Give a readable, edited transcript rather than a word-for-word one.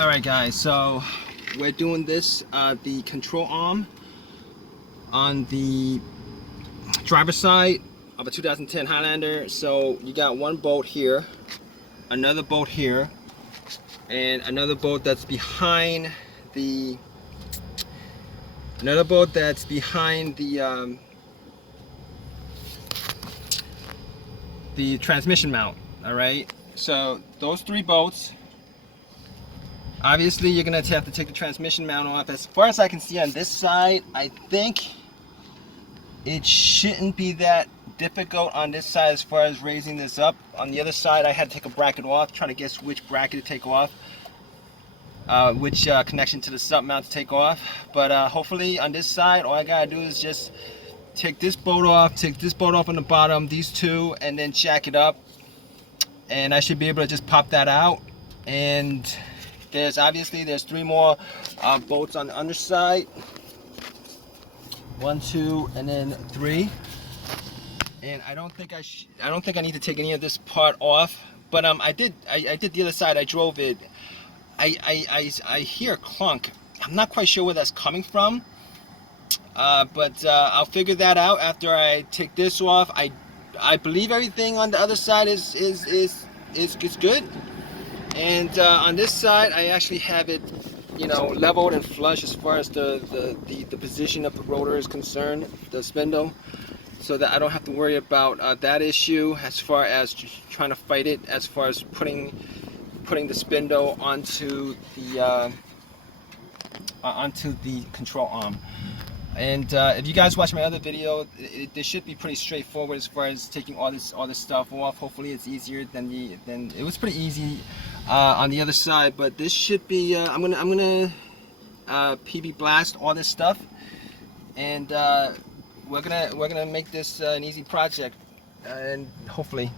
Alright guys, so we're doing this, the control arm on the driver's side of a 2010 Highlander. So you got one bolt here, another bolt here, and another bolt that's behind the the transmission mount. Alright, so those three bolts. Obviously, you're going to have to take the transmission mount off. As far as I can see on this side, I think it shouldn't be that difficult on this side as far as raising this up. On the other side, I had to take a bracket off, trying to guess which bracket to take off, which connection to the sub mount to take off. But hopefully on this side, all I got to do is just take this bolt off on the bottom, these two, and then jack it up. And I should be able to just pop that out. And there's three more bolts on the underside. 1, 2, and then 3. And I don't think I need to take any of this part off. But I did the other side. I drove it. I hear a clunk. I'm not quite sure where that's coming from. But I'll figure that out after I take this off. I believe everything on the other side is good. And on this side, I actually have it, leveled and flush as far as the position of the rotor is concerned, the spindle, so that I don't have to worry about that issue as far as trying to fight it, as far as putting the spindle onto the control arm. And if you guys watch my other video, this should be pretty straightforward as far as taking all this stuff off. Hopefully it's easier than it was pretty easy on the other side, but this should be I'm gonna PB blast all this stuff, and we're gonna make this an easy project, and hopefully